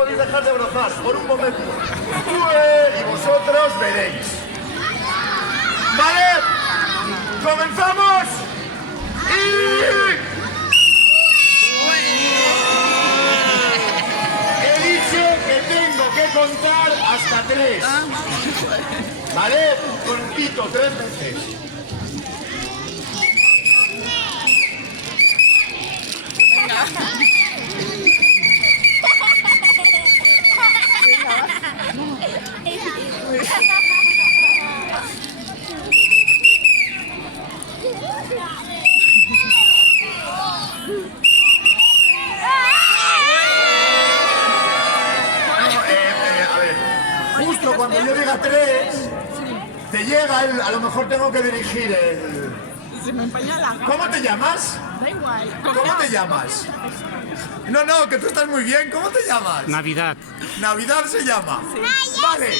podéis dejar de brojar por un momento. Y vosotros veréis. ¿Vale? ¡Comenzamos! He dicho que tengo que contar hasta 3. ¿Vale? Contito 3 veces. A ver, justo cuando yo diga 3, te llega el... A lo mejor tengo que dirigir el... Se me empaña la gana. ¿Cómo te llamas? Da igual. ¿Cómo te llamas? No, que tú estás muy bien. ¿Cómo te llamas? Navidad. Navidad se llama. Vale.